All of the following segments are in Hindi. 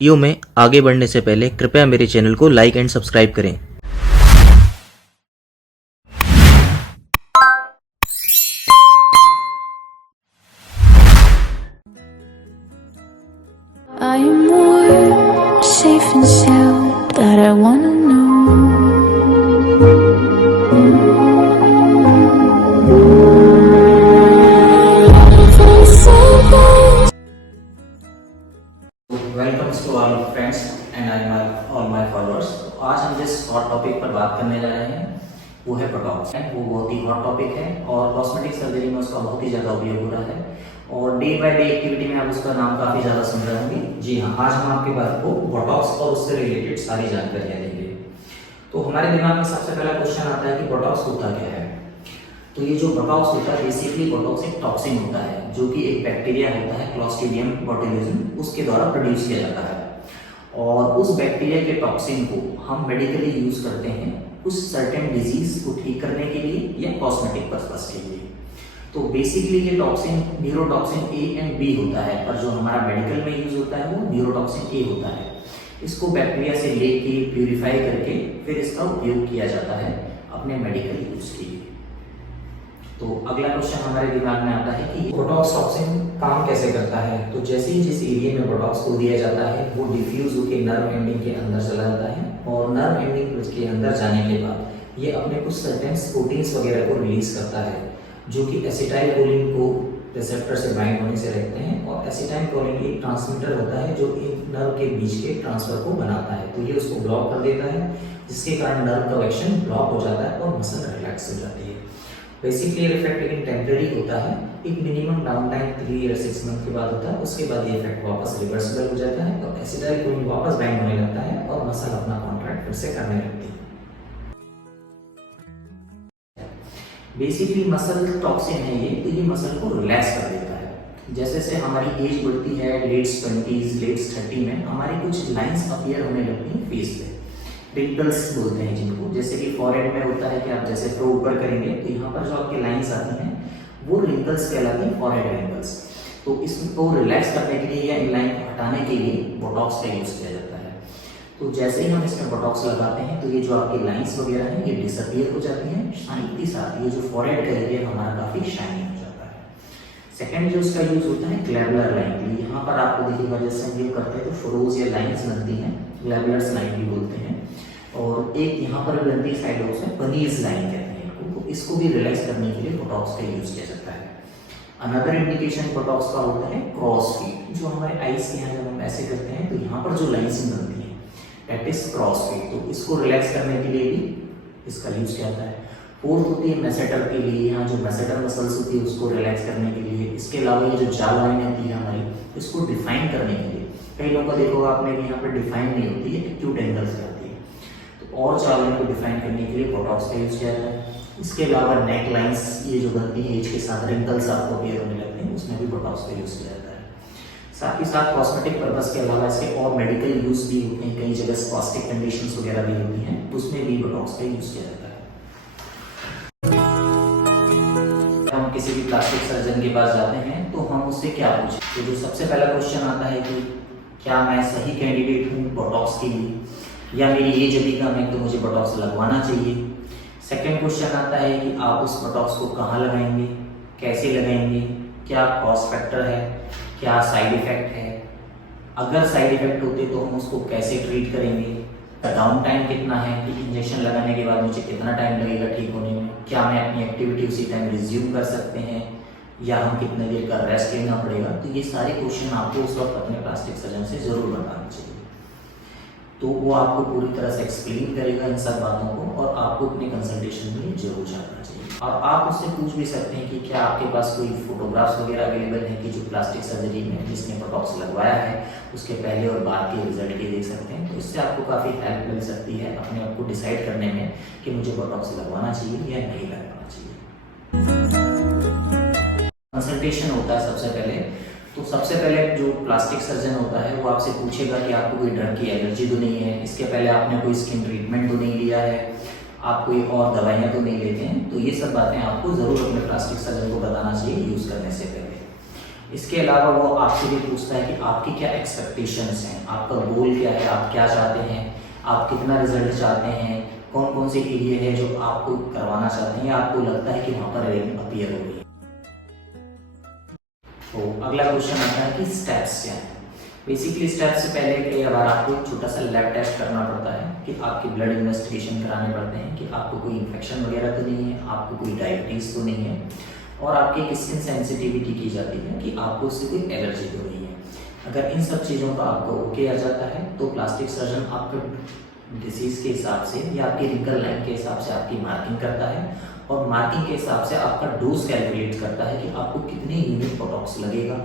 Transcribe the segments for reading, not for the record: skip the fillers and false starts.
वीडियो में आगे बढ़ने से पहले कृपया मेरे चैनल को लाइक एंड सब्सक्राइब करें। I am more safe and sound that I wanna know. Welcome to all friends and all my followers. तो आज हम जिस हॉट टॉपिक पर बात करने जा रहे हैं वो है बोटॉक्स। वो बहुत ही हॉट टॉपिक है और कॉस्मेटिक सर्जरी में उसका बहुत ही ज़्यादा उपयोग हो रहा है और डे बाय डे एक्टिविटी में आप उसका नाम काफ़ी ज़्यादा सुन रहे होंगे। जी हाँ, आज हम आपके बात को बोटॉक्स और उससे रिलेटेड सारी जानकारियाँ देंगे। तो हमारे दिमाग में सबसे पहला क्वेश्चन आता है कि बोटॉक्स होता क्या है। तो ये जो बोटॉक्स होता है, बेसिकली बोटॉक्स एक टॉक्सिन होता है जो कि एक बैक्टीरिया होता है क्लॉस्ट्रीडियम बोटुलिज्म, उसके द्वारा प्रोड्यूस किया जाता है। और उस बैक्टीरिया के टॉक्सिन को हम मेडिकली यूज करते हैं कुछ सर्टेन डिजीज को ठीक करने के लिए या कॉस्मेटिक पर्पस के लिए। तो बेसिकली ये toxin neurotoxin A and B होता है, पर जो हमारा मेडिकल में यूज होता है वो न्यूरोटॉक्सिन ए होता है। इसको बैक्टीरिया से लेके प्यूरिफाई करके फिर इसका उपयोग किया जाता है अपने मेडिकल यूज के लिए। तो अगला क्वेश्चन हमारे दिमाग में आता है कि बोटॉक्स टॉक्सिन काम कैसे करता है। तो जैसे ही जिस एरिया में बोटॉक्स को दिया जाता है वो डिफ्यूज होकर नर्व एंडिंग के अंदर चला जाता है और नर्व एंडिंग के अंदर जाने के बाद ये अपने कुछ सर्टेन प्रोटीन्स वगैरह को रिलीज करता है जो कि एसिटाइलकोलिन को रिसेप्टर से बाइंड होने से रहते हैं। और एसिटाइलकोलिन एक ट्रांसमीटर होता है जो इन नर्व के बीच के ट्रांसफर को बनाता है, तो ये उसको ब्लॉक कर देता है जिसके कारण नर्व का एक्शन ब्लॉक हो जाता है और मसल रिलैक्स हो जाती है। बेसिकली इफेक्ट लेकिन टेम्परेरी होता है, एक मिनिमम डाउन टाइम 3 या 6 मंथ के बाद होता है। उसके बाद ये इफेक्ट वापस रिवर्सिबल हो जाता है और एसिटाइलकोलिन वापस बाइंड होने लगता है और मसल अपना कॉन्ट्रैक्ट फिर से करने लगती है। बेसिकली मसल टॉक्सिन है ये, तो ये मसल को रिलैक्स कर देता है। जैसे जैसे हमारी एज बढ़ती है, लेट्स 20s लेट्स 30 में हमारी कुछ लाइंस अपीयर होने लगती हैं फेस पे, रिंकल्स बोलते हैं जिनको। जैसे कि फॉरहेड में होता है कि आप जैसे फ्रो ऊपर करेंगे तो यहाँ पर जो आपकी लाइंस आती हैं वो रिंकल्स कहलाती हैं, फॉरहेड रिंकल्स। तो इसको रिलैक्स करने के लिए या इन लाइन को हटाने के लिए बोटॉक्स का यूज किया जाता है। तो जैसे ही हम इसमें बोटॉक्स लगाते हैं तो ये जो आपकी लाइंस वगैरह हैं ये डिसअपियर हो जाती हैं, साथ ही साथ ये जो फॉरहेड का एरिया हमारा काफी शाइनिंग हो जाता है। सेकेंड जो इसका यूज होता है ग्लैबुलर लाइन के लिए। यहाँ पर आपको देखिएगा जैसे हम ये करते हैं तो फ्रोज या लाइन्स बनती हैं, ग्लैबुलर लाइन भी बोलते हैं। और एक यहाँ पर बनती है साइडों से पनीज लाइन कहते हैं इनको, तो इसको भी रिलैक्स करने के लिए बोटॉक्स का यूज किया जाता है। अनदर इंडिकेशन बोटॉक्स का होता है क्रॉस फीट। जो हमारे आईज के यहाँ जब हम ऐसे करते हैं तो यहाँ पर जो लाइन्स बनती हैं दैट इज क्रॉस फीट, तो इसको रिलैक्स करने के लिए भी इसका यूज किया जाता है। फोर्थ होती है मैसेटर के लिए, यहाँ जो मैसेटर मसल्स होती है उसको रिलैक्स करने के लिए। इसके अलावा ये जो जॉ लाइन होती है हमारी, इसको डिफाइन करने के लिए। कई लोगों का देखोगा आपने भी यहाँ पर डिफाइन नहीं होती है, एक्यूट एंगल से आती है, तो और जॉ लाइन को डिफाइन करने के लिए बोटॉक्स का यूज किया जाता है। इसके अलावा नेक लाइंस ये जो बनती है एज के साथ, रिंकल्स आपको अपीयर होने लगते हैं, उसमें भी बोटॉक्स का यूज किया जाता है। साथ ही साथ कॉस्मेटिक पर्पस के अलावा इसके और मेडिकल यूज भी होते हैं, कई जगह स्पॉस्टिक कंडीशंस वगैरह भी होती हैं, उसमें भी बोटॉक्स का यूज किया जाता है। हम किसी भी प्लास्टिक सर्जन के पास जाते हैं तो हम उससे क्या पूछें, तो जो सबसे पहला क्वेश्चन आता है कि क्या मैं सही कैंडिडेट हूँ बोटॉक्स के लिए, या मेरी एज अभी कम है तो मुझे बोटॉक्स लगवाना चाहिए। सेकेंड क्वेश्चन आता है कि आप उस बोटॉक्स को कहाँ लगाएंगे, कैसे लगाएंगे, क्या कॉस्ट फैक्टर है, क्या साइड इफेक्ट है, अगर साइड इफेक्ट होते तो हम उसको कैसे ट्रीट करेंगे, डाउन टाइम कितना है कि इंजेक्शन लगाने के बाद मुझे कितना टाइम लगेगा ठीक होने में, क्या मैं अपनी एक्टिविटी उसी टाइम रिज्यूम कर सकते हैं या हम कितने देर का रेस्ट लेना पड़ेगा। तो ये सारे क्वेश्चन आपको उस वक्त अपने प्लास्टिक सर्जन से जरूर बताना चाहिए, तो वो आपको पूरी तरह से एक्सप्लेन करेगा इन सब बातों को और आपको अपने कंसल्टेशन में जरूर जाना चाहिए। और आप उससे पूछ भी सकते हैं कि क्या आपके पास कोई फोटोग्राफ्स वगैरह अवेलेबल हैं कि जो प्लास्टिक सर्जरी में जिसने बोटॉक्स लगवाया है उसके पहले और बाद के रिजल्ट के देख सकते हैं। तो इससे आपको काफ़ी हेल्प मिल सकती है अपने आप को डिसाइड करने में कि मुझे बोटॉक्स लगवाना चाहिए या नहीं लगवाना चाहिए। कंसल्टेशन होता है सबसे पहले, तो सबसे पहले जो प्लास्टिक सर्जन होता है वो आपसे पूछेगा कि आपको कोई ड्रग की एलर्जी तो नहीं है, इसके पहले आपने कोई स्किन ट्रीटमेंट तो नहीं लिया है, आप कोई और दवाइयाँ तो नहीं लेते हैं। तो ये सब बातें आपको ज़रूर अपने प्लास्टिक सर्जन को बताना चाहिए यूज़ करने से पहले। इसके अलावा वो आपसे भी पूछता है कि आपकी क्या एक्सपेक्टेशंस हैं, आपका गोल क्या है, आप क्या चाहते हैं, आप कितना रिजल्ट चाहते हैं, कौन कौन से एरिया है जो आपको करवाना चाहते हैं या आपको लगता है कि वहाँ पर रैंक अपीयर हो रही है। तो अगला क्वेश्चन आता है कि स्टेप्स क्या हैं। बेसिकली स्टेप्स से पहले कई बार आपको एक छोटा सा लैब टेस्ट करना पड़ता है कि आपके ब्लड इन्वेस्टिगेशन कराने पड़ते हैं कि आपको कोई इन्फेक्शन वगैरह तो नहीं है, आपको कोई डायबिटीज़ तो नहीं है, और आपकी एक स्किन सेंसिटिविटी की जाती है कि आपको उससे कोई एलर्जी तो नहीं है। अगर इन सब चीज़ों का आपको ओके आ जाता है तो प्लास्टिक सर्जन आपके डिसीज़ के हिसाब से या आपकी रिंकल लाइन के हिसाब से आपकी मार्किंग करता है और मार्किंग के हिसाब से आपका डोज कैलकुलेट करता है कि आपको कितने यूनिट बोटॉक्स लगेगा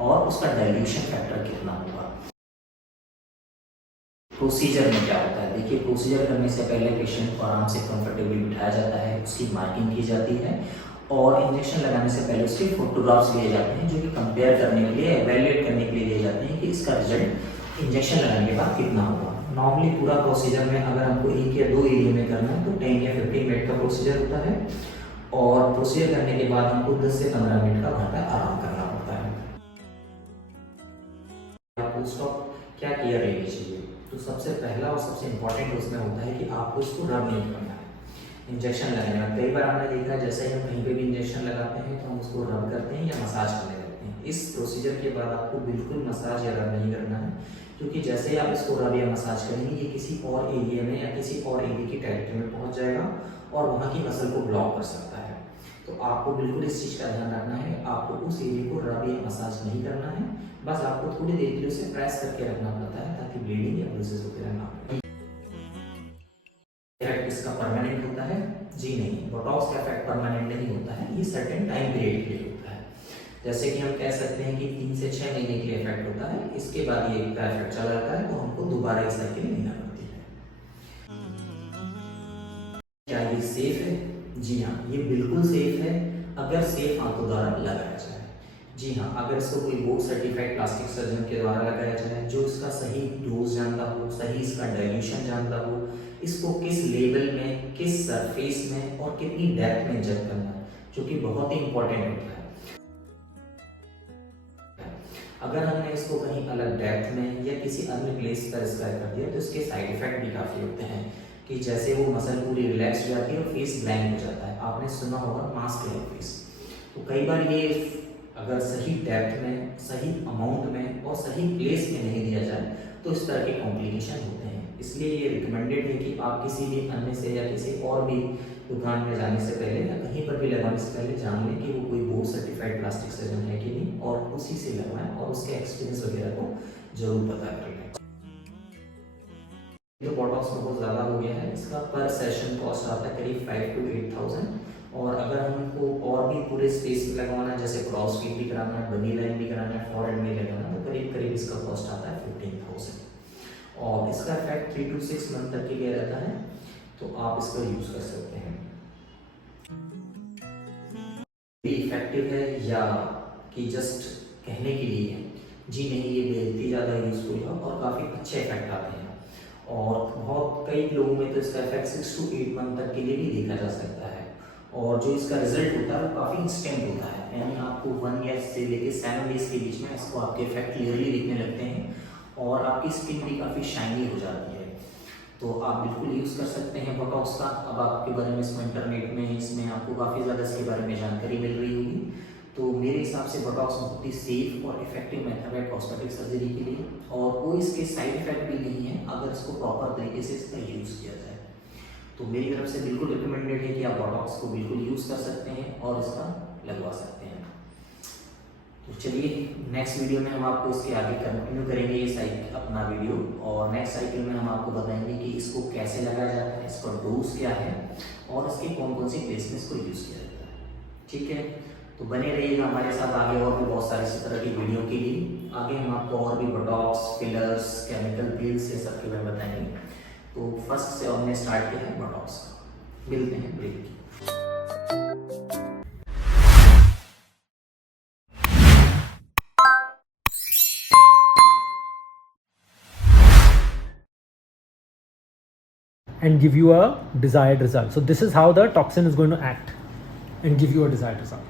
और उसका डाइल्यूशन फैक्टर कितना होगा। प्रोसीजर में क्या होता है, देखिए प्रोसीजर करने से पहले पेशेंट को आराम से कंफर्टेबली बिठाया जाता है, उसकी मार्किंग की जाती है और इंजेक्शन लगाने से पहले उसके फोटोग्राफ्स लिए जाते हैं जो कि कंपेयर करने के लिए, एवेल्युएट करने के लिए लिए जाते हैं कि इसका रिजल्ट इंजेक्शन लगाने के बाद कितना होगा। नॉर्मली पूरा प्रोसीजर में अगर हमको 1 या 2 एरिया में करना है तो 10 या 15 मिनट का प्रोसीजर होता है और प्रोसीजर करने के बाद हमको 10 से 15 मिनट का वहाँ पर आराम करना पड़ता है। पोस्ट ऑप क्या केयर लेनी चाहिए, तो सबसे पहला और सबसे इम्पोर्टेंट उसमें होता है कि आपको इसको रब नहीं करना है इंजेक्शन लगाने में। कई बार हमने देखा है जैसे ही हम कहीं पे भी इंजेक्शन लगाते हैं तो हम उसको रब करते हैं या मसाज करने लगते हैं। इस प्रोसीजर के बाद आपको बिल्कुल मसाज या रब नहीं करना है, क्योंकि जैसे ही आप इसको रब या मसाज करेंगे ये किसी और एरिया में या किसी और एरिया की टेरिटरी में पहुंच जाएगा और वहाँ की मसल को ब्लॉक कर सकता है। तो आपको बिल्कुल इस चीज़ का ध्यान रखना है, आपको उस एरिया को रब या मसाज नहीं करना है, बस आपको थोड़ी देर के लिए उसे प्रेस करके रखना पड़ता है ताकि ब्लीडिंग या ब्रूसेस वगैरह ना हो। इफेक्ट इसका परमानेंट होता है? जी नहीं, बोटॉक्स का इफेक्ट परमानेंट नहीं होता है, ये सर्टेन टाइम पीरियड के लिए होता है। जैसे कि हम कह सकते हैं कि 3 से 6 महीने के लिए इफेक्ट होता है, इसके बाद ये का इफेक्ट चला जाता है तो हमको दोबारा इस साइकिल नहीं आना पड़ती है। क्या ये सेफ है? जी हाँ, ये बिल्कुल सेफ है अगर सेफ हाथों द्वारा लगाया जाए। जी हाँ, अगर इसको कोई बोर्ड सर्टिफाइड प्लास्टिक सर्जन के द्वारा लगाया जाए जो इसका सही डोज जानता हो, सही इसका डाइल्यूशन जानता हो, इसको किस लेवल में, किस सरफेस में और कितनी डेप्थ में इंजेक्ट करना है, जो कि बहुत ही इंपॉर्टेंट होता है। अगर हमने इसको कहीं अलग डेप्थ में या किसी अन्य प्लेस पर स्क्राइब कर दिया तो इसके साइड इफेक्ट भी काफ़ी होते हैं कि जैसे वो मसल पूरी रिलैक्स हो जाती है और फेस ब्लैंक हो जाता है। आपने सुना होगा मास्क लाइक फेस। तो कई बार ये अगर सही डेप्थ में, सही अमाउंट में और सही प्लेस में नहीं दिया जाए तो इस तरह के कॉम्प्लिकेशन होते हैं। इसलिए ये रिकमेंडेड है कि आप किसी भी अन्य से या किसी और भी दुकान में जाने से पहले या कहीं पर भी लगाने से पहले जान लें कि वो कोई बोर्ड सर्टिफाइड प्लास्टिक सर्जन है कि नहीं और उसी से लगवाएं और उसके एक्सपीरियंस वगैरह को जरूर पता कर लें। जो बोटॉक्स बहुत ज़्यादा हो गया है, इसका पर सेशन कॉस्ट आता है करीब 5 to 8,000 और अगर हमको और भी पूरे स्पेस में लगवाना है जैसे क्रॉस फीट भी कराना है, बनी लाइन भी कराना है, फॉरहेड में लगाना है तो करीब करीब इसका कॉस्ट आता है 15,000 और इसका इफेक्ट 3 to 6 मंथ तक के लिए रहता है, तो आप इसका यूज़ कर सकते हैं। इफेक्टिव है या कि जस्ट कहने के लिए है? जी नहीं, ये बेहद ही ज़्यादा यूजफुल है और काफ़ी अच्छे इफेक्ट आते हैं और बहुत कई लोगों में तो इसका इफेक्ट 6 to 8 मंथ तक के लिए भी देखा जा सकता है और जो इसका रिजल्ट होता है वो काफ़ी इंस्टेंट होता है, यानी आपको 1 ईयर से लेकर 7 डेज के बीच में इसको आपके इफेक्ट क्लियरली दिखने लगते हैं और आपकी स्किन भी काफ़ी शाइनी हो जाती है। तो आप बिल्कुल यूज़ कर सकते हैं बोटॉक्स का। अब आपके बारे में इसको इंटरनेट में इसमें आपको काफ़ी ज़्यादा इसके बारे में जानकारी मिल रही होगी। तो मेरे हिसाब से बोटॉक्स बहुत ही सेफ और इफेक्टिव मेथड है कॉस्मेटिक सर्जरी के लिए और कोई इसके साइड इफेक्ट भी नहीं है अगर इसको प्रॉपर तरीके से इसका यूज़ किया जाए। तो मेरी तरफ से बिल्कुल रिकमेंडेड है कि आप बोटॉक्स को बिल्कुल यूज़ कर सकते हैं और इसका लगवा सकते हैं। तो चलिए नेक्स्ट वीडियो में हम आपको इसके आगे कंटिन्यू करेंगे ये साइकिल अपना वीडियो और नेक्स्ट साइकिल में हम आपको बताएंगे कि इसको कैसे लगाया जाता है, इसका डोज क्या है और इसके कौन कौन सी प्लेस में इसको यूज़ किया जाता है। ठीक है, तो बने रहिएगा हमारे साथ आगे और भी बहुत सारे इसी तरह की वीडियो के लिए। आगे हम आपको और भी बोटॉक्स, फिलर्स, केमिकल पील्स ये सब के बारे में बताएंगे। तो फर्स्ट से हमने स्टार्ट किया है बोटॉक्स का। मिलते हैं ब्रेक की। and give you a desired result. So this is how the toxin is going to act and give you a desired result.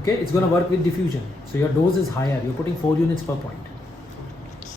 Okay, it's going to work with diffusion. So your dose is higher. You're putting 4 units per point.